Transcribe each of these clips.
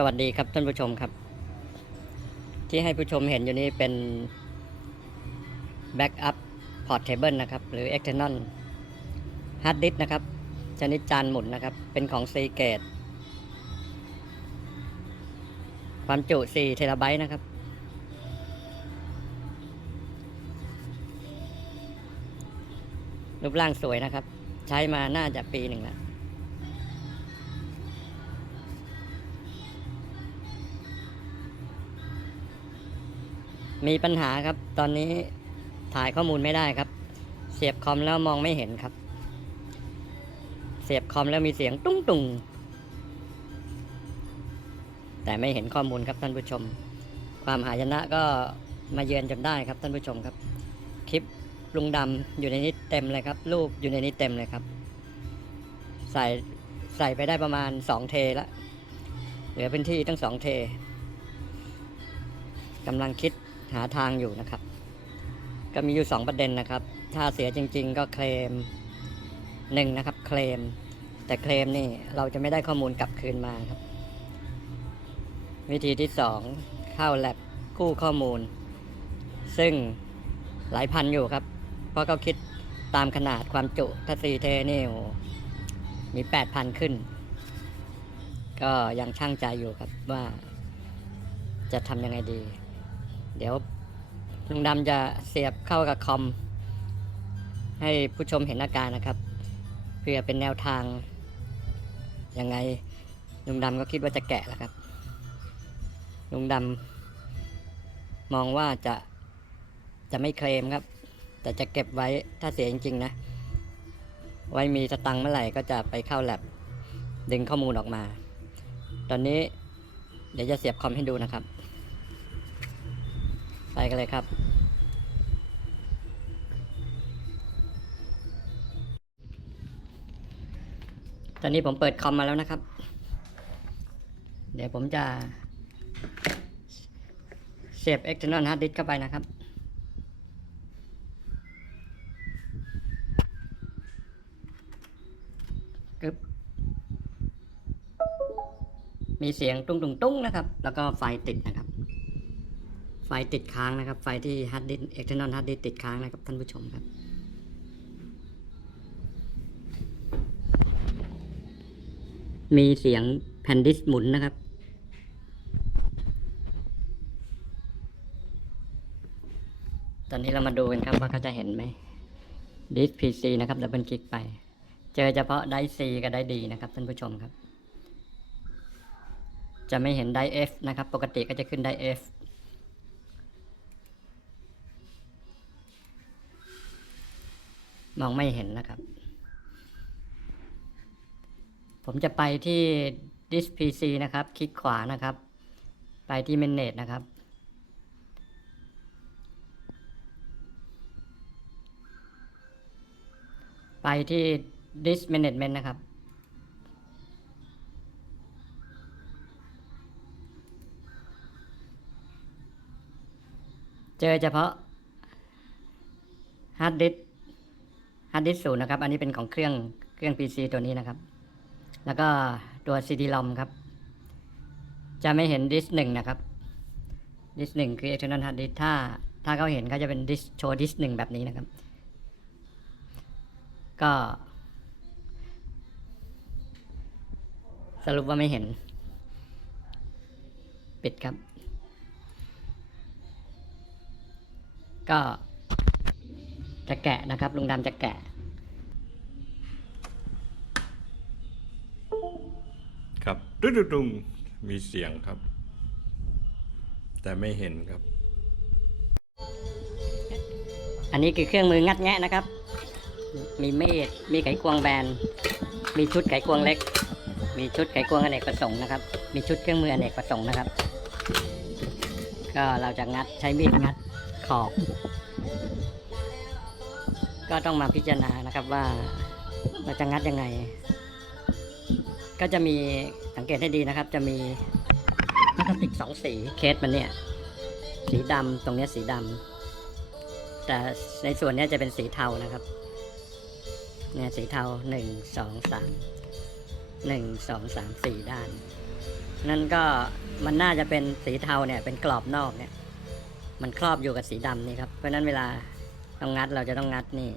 สวัสดีครับท่านผู้ชมครับ ที่ให้ผู้ชมเห็นอยู่นี้เป็น Backup Portable นะครับ หรือ External Hard Disk นะครับ ชนิดจานหมุนนะครับ เป็นของ s e a g a t e ความจุ4เทราไบต์นะครับ รูปร่างสวยนะครับ ใช้มาน่าจะปีหนึ่งแล้ว มีปัญหาครับ ตอนนี้ถ่ายข้อมูลไม่ได้ครับ เสียบคอมแล้วมองไม่เห็นครับ เสียบคอมแล้วมีเสียงตุ้งตุงแต่ไม่เห็นข้อมูลครับท่านผู้ชม ความหายนะก็มาเยือนจนได้ครับท่านผู้ชมครับ คลิปลุงดำอยู่ในนี้เต็มเลยครับ รูปอยู่ในนี้เต็มเลยครับ ใส่ใส่ไปได้ประมาณสองเทแล้วเหลือพื้นที่ตั้งสองเทกำลังคิด หาทางอยู่นะครับ ก็มีอยู่สองประเด็นนะครับ ถ้าเสียจริง ๆ ก็เคลมหนึ่งนะครับ เคลม แต่เคลมนี่เราจะไม่ได้ข้อมูลกลับคืนมาครับ วิธีที่สองเข้าแลบกู้ข้อมูล ซึ่งหลายพันอยู่ครับ เพราะเขาคิดตามขนาดความจุถ้าสี่เทนี่มีแปดพันขึ้น ก็ยังช่างใจอยู่ครับว่าจะทำยังไงดี เดี๋ยวลุงดำจะเสียบเข้ากับคอม ให้ผู้ชมเห็นอาการนะครับ เพื่อเป็นแนวทาง ยังไงลุงดำก็คิดว่าจะแกะแล้วครับ ลุงดำมองว่าจะจะไม่เคลมครับ แต่จะเก็บไว้ถ้าเสียจริง ๆ นะ ไว้มีสตังค์เมื่อไหร่ก็จะไปเข้าแลบดึงข้อมูลออกมา ตอนนี้เดี๋ยวจะเสียบคอมให้ดูนะครับ ไปกันเลยครับ ตอนนี้ผมเปิดคอมมาแล้วนะครับ เดี๋ยวผมจะ เสียบ external hard disk เข้าไปนะครับกึบมีเสียงตุ้งตุ้งตุ้งนะครับ แล้วก็ไฟติดนะครับ ไฟติดค้างนะครับ ไฟที่ฮาร์ดดิสก์ external hard disk ติดค้างนะครับท่านผู้ชมครับมีเสียงแผ่นดิสก์หมุนนะครับ ตอนนี้เรามาดูกันครับว่าเขาจะเห็นไหมดิส PC นะครับดับเบิลคลิกไป เจอเฉพาะไดซีกับไดดีนะครับท่านผู้ชมครับ จะไม่เห็นได F นะครับ ปกติก็จะขึ้นได F มองไม่เห็นนะครับ ผมจะไปที่ Dis PC นะครับ คลิกขวานะครับ ไปที่ Manage นะครับ ไปที่ Dis Management นะครับ เจอเฉพาะฮาร์ดดิส Hard Disk Hard Disk ศูนย์นะครับ อันนี้เป็นของเครื่องเครื่อง PC ตัวนี้นะครับ แล้วก็ตัว CD-ROM ครับ จะไม่เห็นดิสหนึ่งนะครับดิสหนึ่งคือ external hard disk ถ้าถ้าเขาเห็นเขาจะเป็นดิสโชว์ดิสหนึ่งแบบนี้นะครับ ก็ สรุปว่าไม่เห็น ปิดครับ ก็ จะแกะนะครับ ลุงดำจะแกะ ครับดุดุดุงมีเสียงครับ แต่ไม่เห็นครับ อันนี้คือเครื่องมืองัดแงะนะครับ มีมีดมีไขควงแบน มีชุดไขควงเล็ก มีชุดไขควงอเนกประสงค์นะครับ มีชุดเครื่องมืออเนกประสงค์นะครับ ก็เราจะงัดใช้มีดงัดขอบ ก็ต้องมาพิจารณานะครับว่าเราจะงัดยังไง ก็จะมีสังเกตให้ดีนะครับ จะมีพลาสติกสองสีเคสมันเนี่ยสีดำตรงนี้สีดำแต่ในส่วนนี้จะเป็นสีเทานะครับเนี่ยสีเทาหนึ่งสองสามหนึ่งสองสามสี่ด้าน นั่นก็มันน่าจะเป็นสีเทาเนี่ยเป็นกรอบนอกเนี่ย มันครอบอยู่กับสีดำนี่ครับ เพราะนั้นเวลา ต้องงัดเราจะต้องงัดนี่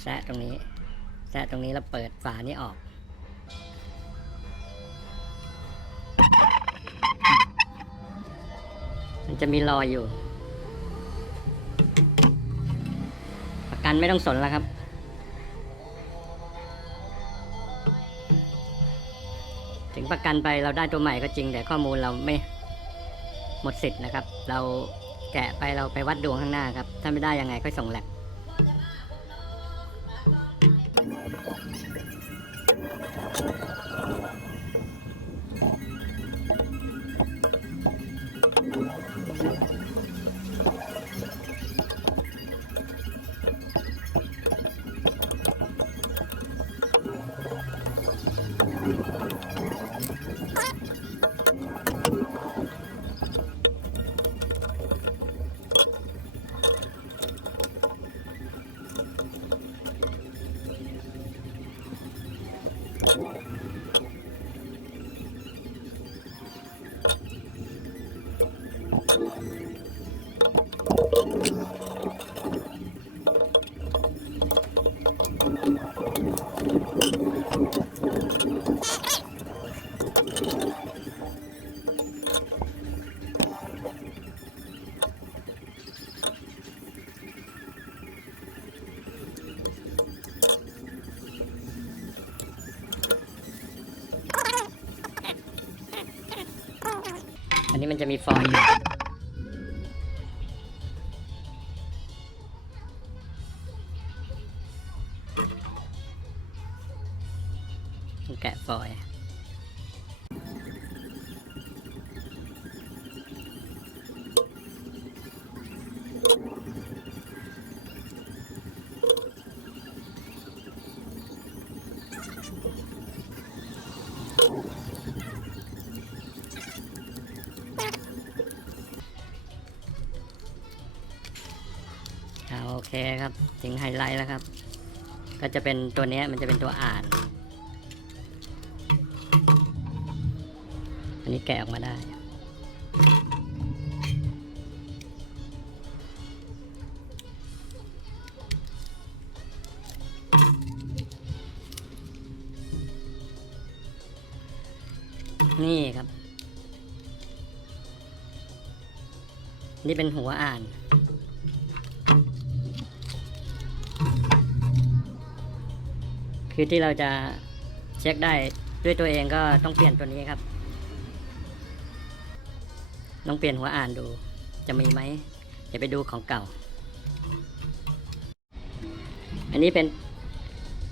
แซะตรงนี้แซะตรงนี้แล้วเปิดฝานี้ออก มันจะมีรอยอยู่ ประกันไม่ต้องสนแล้วครับถึงประกันไปเราได้ตัวใหม่ก็จริงแต่ข้อมูลเราไม่หมดสิทธิ์นะครับ เรา แกะไปเราไปวัดดวงข้างหน้าครับ ถ้าไม่ได้ยังไงค่อยส่งแลบ นี้มันจะมีฟองอยู่ เคครับถึงไฮไลท์แล้วครับ ก็จะเป็นตัวนี้มันจะเป็นตัวอ่าน อันนี้แกะออกมาได้นี่ครับ นี่เป็นหัวอ่าน คือที่เราจะเช็คได้ด้วยตัวเองก็ต้องเปลี่ยนตัวนี้ครับต้องเปลี่ยนหัวอ่านดู จะมีไหมเดี๋ยวไปดูของเก่า อันนี้เป็น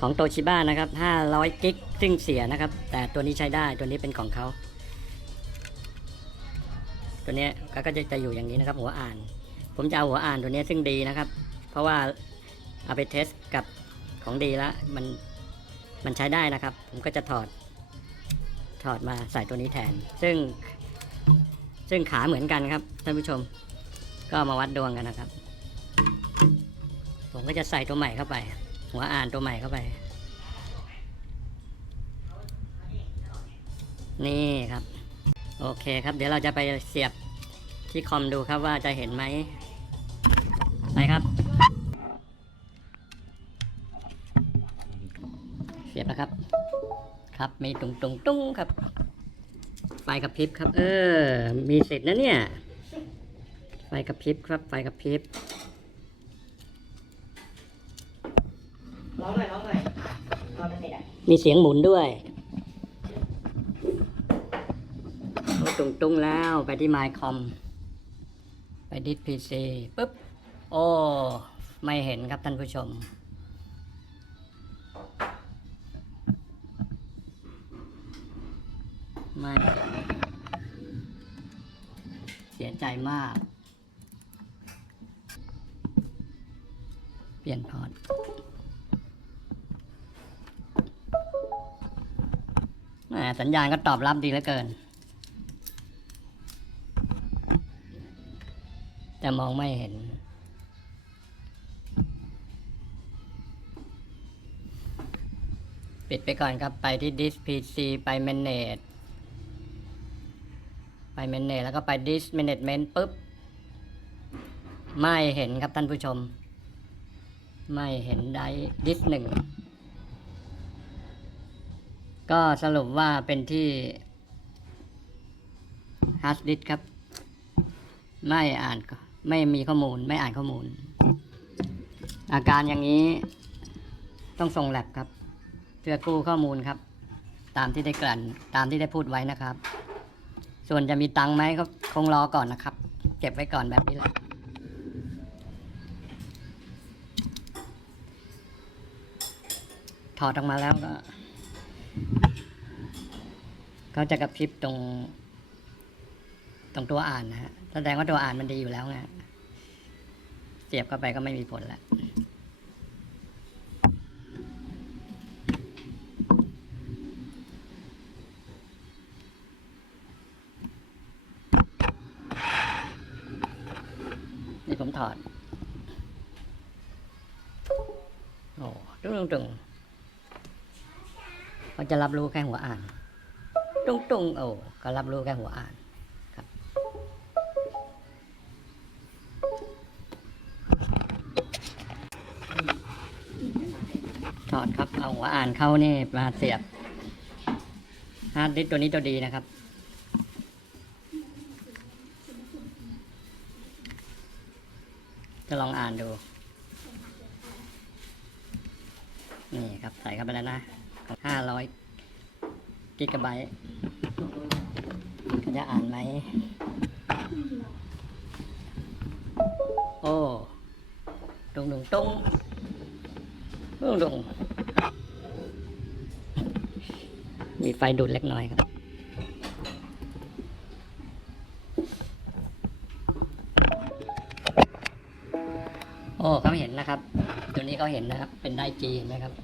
ของโตชิบ้านะครับ 500 กิกซึ่งเสียนะครับ แต่ตัวนี้ใช้ได้ตัวนี้เป็นของเขาตัวเนี้ยก็จะจะอยู่อย่างนี้นะครับ หัวอ่าน ผมจะเอาหัวอ่านตัวนี้ซึ่งดีนะครับ เพราะว่าเอาไปเทสกับของดีแล้วมัน มันใช้ได้นะครับ ผมก็จะถอด ถอดมาใส่ตัวนี้แทน ซึ่ง ซึ่งขาเหมือนกันครับท่านผู้ชม ก็มาวัดดวงกันนะครับ ผมก็จะใส่ตัวใหม่เข้าไป หัวอ่านตัวใหม่เข้าไป นี่ครับ โอเคครับ เดี๋ยวเราจะไปเสียบที่คอมดูครับว่าจะเห็นไหมไปครับ เสียบแล้วครับ ครับมีตุงตุงตุ้งครับ ไฟกระพริบครับ เออ มีสิทธิ์นะเนี่ย ไฟกระพริบครับ ไฟกระพริบร้องหน่อยร้องหน่อยร้องไม่เสร็จอะมีเสียงหมุนด้วยโอ้ตุงตุงแล้วไปที่ My Com ไปดิสพีซีปุ๊บ โอ้ ไม่เห็นครับท่านผู้ชม ไม่ เสียใจมาก เปลี่ยนพอร์ตแหมสัญญาณก็ตอบรับดีเหลือเกิน แต่มองไม่เห็นปิดไปก่อนครับ ไปที่ Disk PC ไป Manage เมนเนตแล้วก็ไป Disk Management ปุ๊บ ไม่เห็นครับท่านผู้ชม ไม่เห็นไดดิสหนึ่งก็สรุปว่าเป็นที่ฮาร์ดดิสครับ ไม่อ่านไม่มีข้อมูลไม่อ่านข้อมูล อาการอย่างนี้ต้องส่งแลบครับ เพื่อกู้ข้อมูลครับ ตามที่ได้กลั่นตามที่ได้พูดไว้นะครับ ส่วนจะมีตังค์ไหมก็คงรอก่อนนะครับ เก็บไว้ก่อนแบบนี้แหละถอดออกมาแล้วก็เขาจะกระพริบตรง ตรงตัวอ่านนะฮะแสดงว่าตัวอ่านมันดีอยู่แล้วไงเสียบเข้าไปก็ไม่มีผลแล้ว งตึงตึงเขาจะรับรู้แค่หัวอ่านตุงตุงโอ้ก็รับรู้แค่หัวอ่านครับถอดครับเอาหัวอ่านเข้านี่มาเสียบฮาร์ดดิสตัวนี้ตัวดีนะครับจะลองอ่านดู นี่ ครับใส่าไปแล้วนะห้าร้อยกิกะไบต์จะอ่านไหม โอ้ดุงดุงตุ้งดุงดุงมีไฟดูดเล็กน้อยครับโอ้เขาเห็นนะครับ ตัวนี้เขาเห็นนะครับ เป็นได้จีเห็นไหมครับ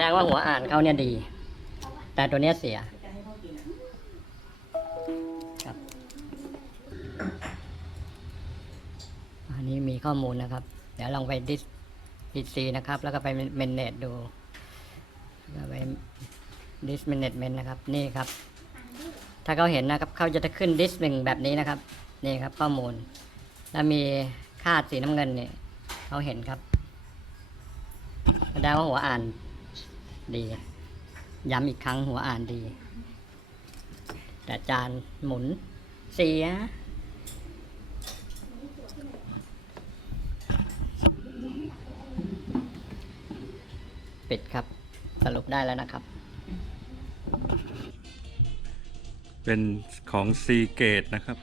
ดงว่าหัวอ่านเขาเนี่ยดี แต่ตัวเนี้ยเสียครับอันนี้มีข้อมูลนะครับ เดี๋ยวลองไปดิสดิซีนะครับ แล้วก็ไปเมนเนตดูแล้วไปดิสเมนเนตเมนนะครับ นี่ครับ ถ้าเขาเห็นนะครับเขาจะขึ้นดิสหนึ่งแบบนี้นะครับ นี่ครับข้อมูล แล้วมีค่าสีน้ำเงินเนี่ยเขาเห็นครับแสดงว่าหัวอ่าน ดี ย้ำอีกครั้งหัวอ่านดี แต่จานหมุนเสีย ปิดครับสรุปได้แล้วนะครับ เป็นของซีเกตนะครับ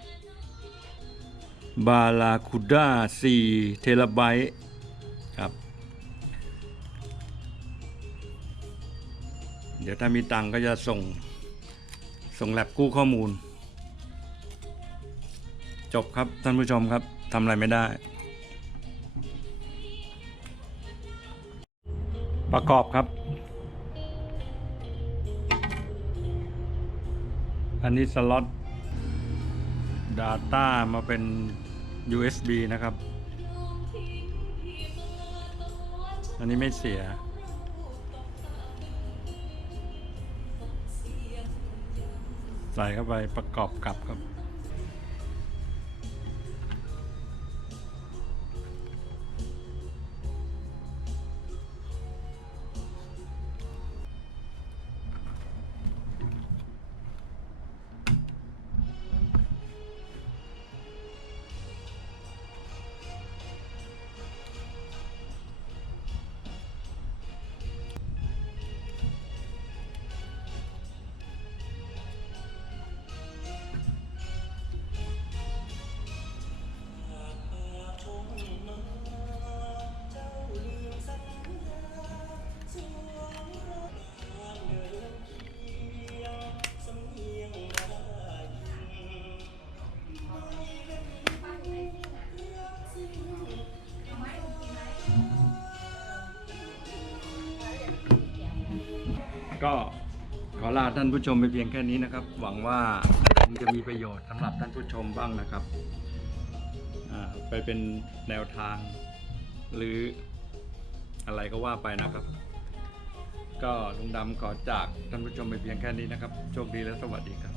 บาลาคูด้า4เทราไบต์ เดี๋ยวถ้ามีตังก็จะส่ง ส่งแลบกู้ข้อมูล จบครับท่านผู้ชมครับทำอะไรไม่ได้ ประกอบครับ อันนี้สล็อต Data มาเป็น USB นะครับ อันนี้ไม่เสีย ใส่เข้าไปประกอบกับครับ ก็ขอลาท่านผู้ชมไปเพียงแค่นี้นะครับ หวังว่าคงจะมีประโยชน์สำหรับท่านผู้ชมบ้างนะครับไปเป็นแนวทาง หรืออะไรก็ว่าไปนะครับ ก็ลุงดำขอจากท่านผู้ชมไปเพียงแค่นี้นะครับ โชคดีและสวัสดีครับ